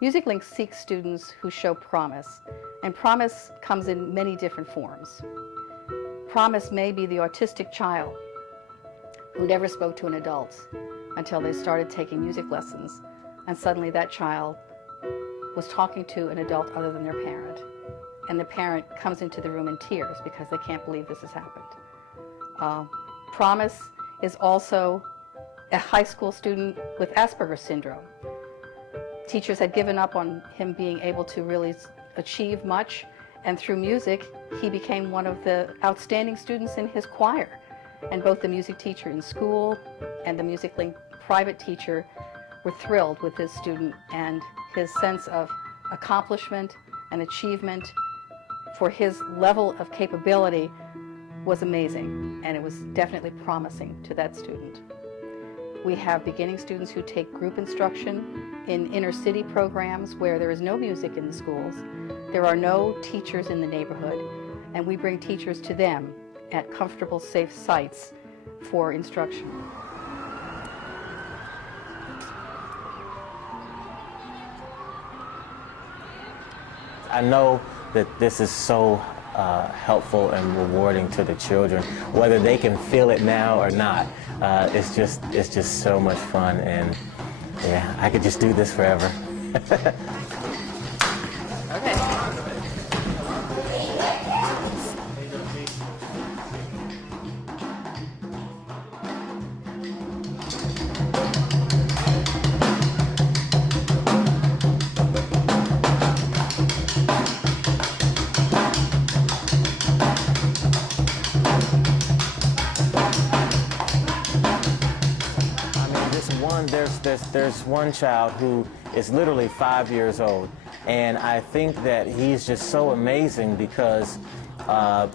MusicLink seeks students who show promise, and promise comes in many different forms. Promise may be the autistic child who never spoke to an adult until they started taking music lessons, and suddenly that child was talking to an adult other than their parent, and the parent comes into the room in tears because they can't believe this has happened. Promise is also a high school student with Asperger's syndrome. Teachers had given up on him being able to really achieve much, and through music, he became one of the outstanding students in his choir. And both the music teacher in school and the MusicLink private teacher were thrilled with this student, and his sense of accomplishment and achievement for his level of capability was amazing, and it was definitely promising to that student. We have beginning students who take group instruction in inner city programs where there is no music in the schools. There are no teachers in the neighborhood, and we bring teachers to them at comfortable, safe sites for instruction. I know that this is so helpful and rewarding to the children, whether they can feel it now or not. It's just so much fun, and yeah, I could just do this forever. There's one child who is literally 5 years old, and I think that he's just so amazing because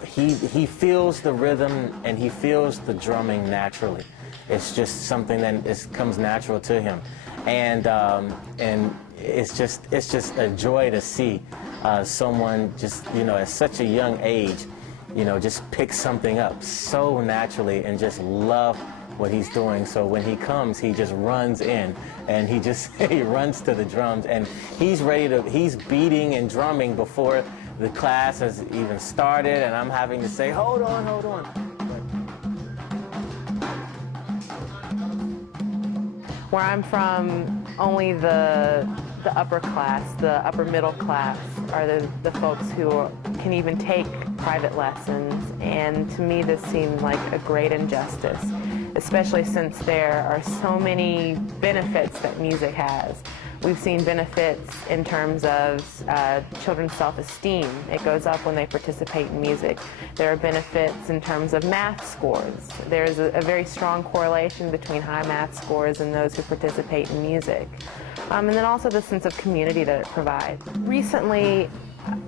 he feels the rhythm and he feels the drumming naturally. It's just something that comes natural to him, and it's just a joy to see someone just, you know, at such a young age, you know, just pick something up so naturally and just love what he's doing. So when he comes, he just runs in and he runs to the drums, and he's beating and drumming before the class has even started, and I'm having to say, hold on. Where I'm from, only the upper class, the upper middle class are the folks who can even take private lessons, and to me this seemed like a great injustice, especially since there are so many benefits that music has. We've seen benefits in terms of children's self-esteem. It goes up when they participate in music. There are benefits in terms of math scores. There's a very strong correlation between high math scores and those who participate in music. And then also the sense of community that it provides. Recently,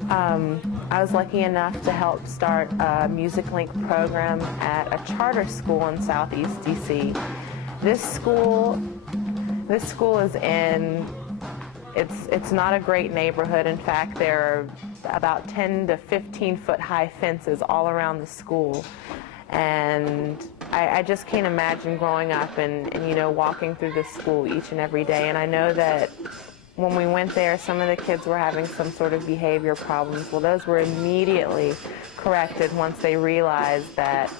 I was lucky enough to help start a MusicLink program at a charter school in Southeast DC. This school is in, it's not a great neighborhood. In fact, there are about 10 to 15 foot high fences all around the school. And I just can't imagine growing up and you know, walking through this school each and every day. And I know that when we went there, some of the kids were having some sort of behavior problems. Well, those were immediately corrected once they realized that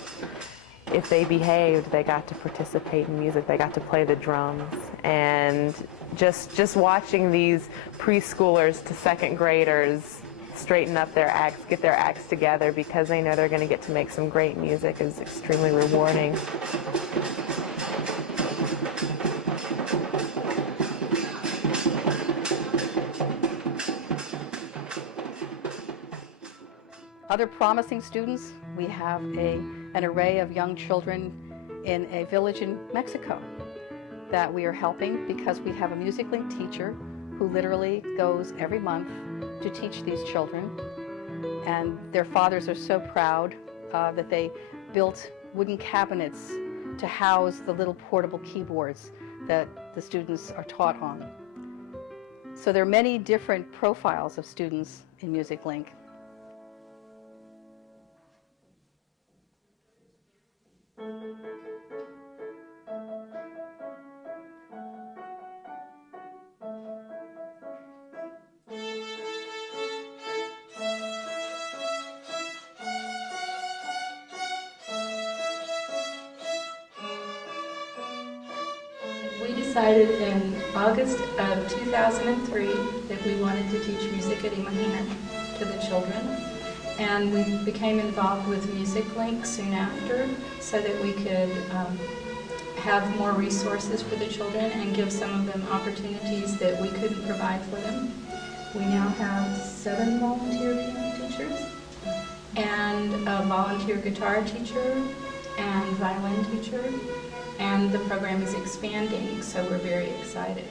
if they behaved, they got to participate in music, they got to play the drums. And just watching these preschoolers to second graders straighten up their acts, get their acts together because they know they're going to get to make some great music is extremely rewarding. Other promising students, we have an array of young children in a village in Mexico that we are helping because we have a MusicLink teacher who literally goes every month to teach these children. And their fathers are so proud that they built wooden cabinets to house the little portable keyboards that the students are taught on. So there are many different profiles of students in MusicLink. decided in August of 2003 that we wanted to teach music at Imahina to the children. And we became involved with MusicLink soon after so that we could have more resources for the children and give some of them opportunities that we couldn't provide for them. We now have 7 volunteer piano teachers and a volunteer guitar teacher and violin teacher, and the program is expanding, so we're very excited.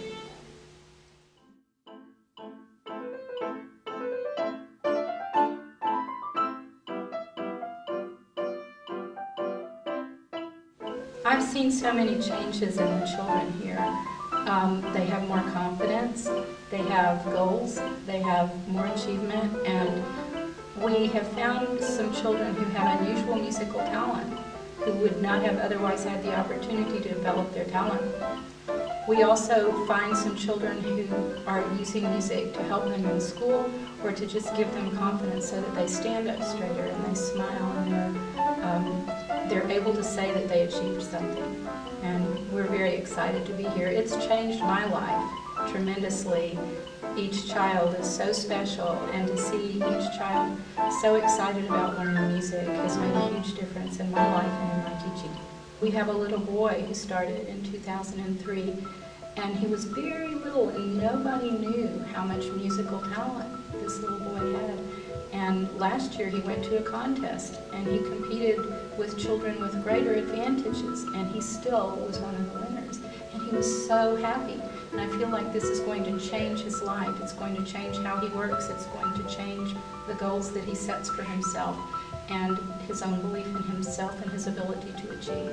I've seen so many changes in the children here. They have more confidence, they have goals, they have more achievement, and we have found some children who have unusual musical talent, who would not have otherwise had the opportunity to develop their talent. We also find some children who are using music to help them in school or to just give them confidence so that they stand up straighter and they smile and they're able to say that they achieved something. And we're very excited to be here. It's changed my life tremendously. Each child is so special, and to see each child so excited about learning music has made a huge difference in my life and in my teaching. We have a little boy who started in 2003, and he was very little, and nobody knew how much musical talent this little boy had. And last year he went to a contest, and he competed with children with greater advantages, and he still was one of the winners. And he was so happy. And I feel like this is going to change his life. It's going to change how he works. It's going to change the goals that he sets for himself and his own belief in himself and his ability to achieve.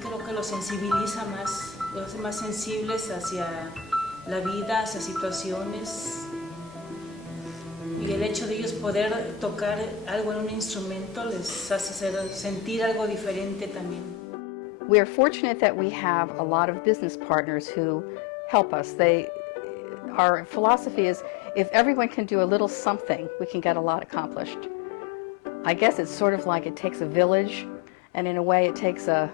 Creo que los sensibiliza más, los hace más sensibles hacia la vida, hacia situaciones. Y el hecho de ellos poder tocar algo en un instrumento les hace sentir algo diferente también. We are fortunate that we have a lot of business partners who help us. Our philosophy is if everyone can do a little something, we can get a lot accomplished. I guess it's sort of like it takes a village, and in a way it takes a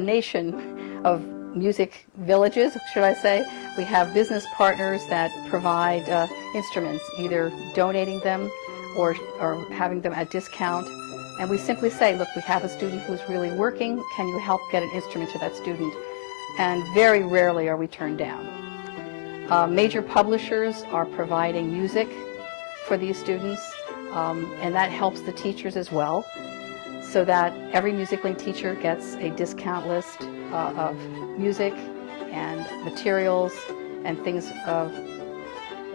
nation of music villages, should I say. We have business partners that provide instruments, either donating them or having them at discount. And we simply say, look, we have a student who's really working, can you help get an instrument to that student? And very rarely are we turned down. Major publishers are providing music for these students, and that helps the teachers as well, so that every MusicLink teacher gets a discount list of music and materials and things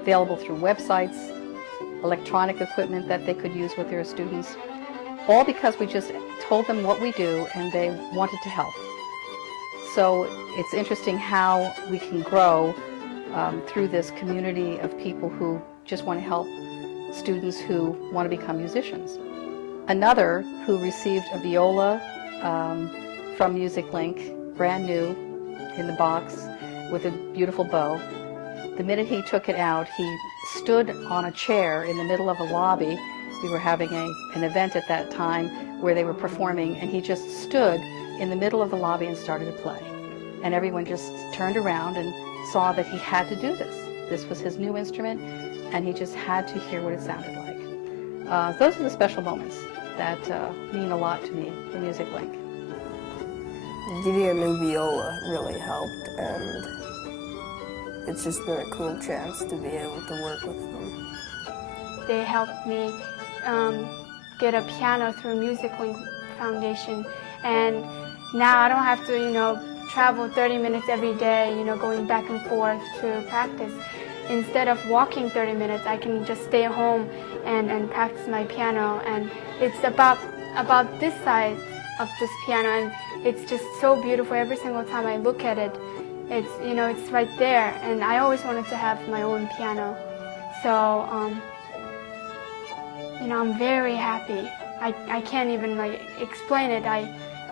available through websites, electronic equipment that they could use with their students, all because we just told them what we do and they wanted to help. So it's interesting how we can grow through this community of people who just want to help students who want to become musicians. Another who received a viola from MusicLink, brand new in the box with a beautiful bow. The minute he took it out, he stood on a chair in the middle of a lobby. We were having an event at that time where they were performing, and he just stood in the middle of the lobby and started to play. And everyone just turned around and saw that he had to do this. This was his new instrument, and he just had to hear what it sounded like. Those are the special moments that mean a lot to me for MusicLink. Getting a new viola really helped, and it's just been a cool chance to be able to work with them. They helped me get a piano through MusicLink Foundation, and now I don't have to, travel 30 minutes every day, going back and forth to practice. Instead of walking 30 minutes, I can just stay at home and practice my piano, and it's about this size of this piano, and it's just so beautiful. Every single time I look at it, it's it's right there, and I always wanted to have my own piano. So I'm very happy. I can't even explain it.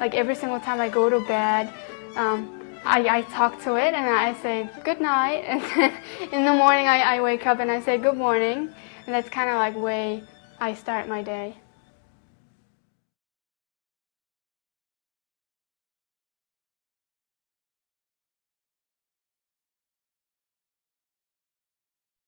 Every single time I go to bed, I talk to it and I say good night, and then in the morning I wake up and I say good morning, and that's kind of like the way I start my day.